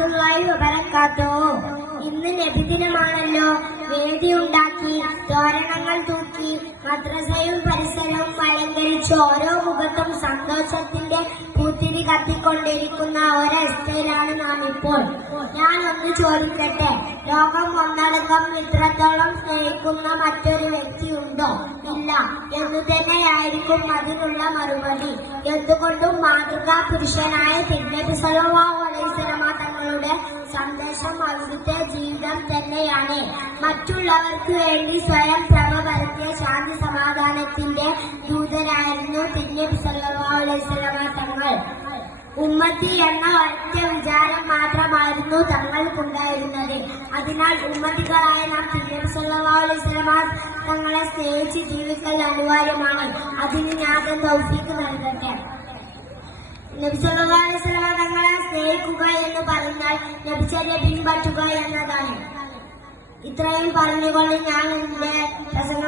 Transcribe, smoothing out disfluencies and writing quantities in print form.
വറഹ്മത്തുള്ളാഹി വബറകാതുഹു. ഇന്ന് നബിദിനമാണല്ലോ. വേദിയുണ്ടാക്കി, തോരണങ്ങൾ തൂക്കി, മദ്രസയും പരിസരവും അലങ്കരിച്ച് ഓരോ മുഖത്തും സന്തോഷത്തിന്റെ പൂത്തിരി കത്തിക്കൊണ്ടിരിക്കുന്ന ഒരവസ്ഥയിലാണ് നാം ഇപ്പോൾ. ഞാൻ ഒന്ന് ചോദിക്കട്ടെ, ലോകം ഒന്നടങ്കം ഇത്രത്തോളം സ്നേഹിക്കുന്ന മറ്റൊരു വ്യക്തിയുണ്ടോ? ഇല്ല എന്നു തന്നെയായിരിക്കും അതിനുള്ള മറുപടി. എന്തുകൊണ്ടും മാതൃകാ പുരുഷനായ തിരുനബി സല്ലല്ലാഹു അലൈഹി വസല്ലമ തങ്ങളുടെ സന്ദേശം അവിടുത്തെ ജീവിതം തന്നെയാണ്. മറ്റുള്ളവർക്ക് വേണ്ടി സ്വയം പ്രഭ പരത്തിയ ശാന്തി സമാധാനത്തിന്റെ ദൂതനായിരുന്നു തിരുനബി സല്ലല്ലാഹു അലൈഹി വസല്ലമ തങ്ങൾ. ഉമ്മത്തി എന്ന ഒറ്റ വിചാരം മാത്രമായിരുന്നു തങ്ങൾക്കുണ്ടായിരുന്നത്. അതിനാൽ ഉമ്മത്തികളായ നാം തിരുനബി സല്ലല്ലാഹു അലൈഹി വസല്ലമ തങ്ങളെ സ്നേഹിച്ച് ജീവിക്കൽ അനിവാര്യമാണ്. അതിന് നാഥൻ തൗഫീഖ് നൽകട്ടെ. നബി സല്ലല്ലാഹു അലൈഹി വസല്ലമ തങ്ങളെ സ്നേഹിക്കുക എന്ന് പറഞ്ഞാൽ നബിച്ചര്യ പിൻപറ്റുക എന്നതാണ്. ഇത്രയും പറഞ്ഞുകൊണ്ട് ഞാൻ എന്റെ പ്രസംഗം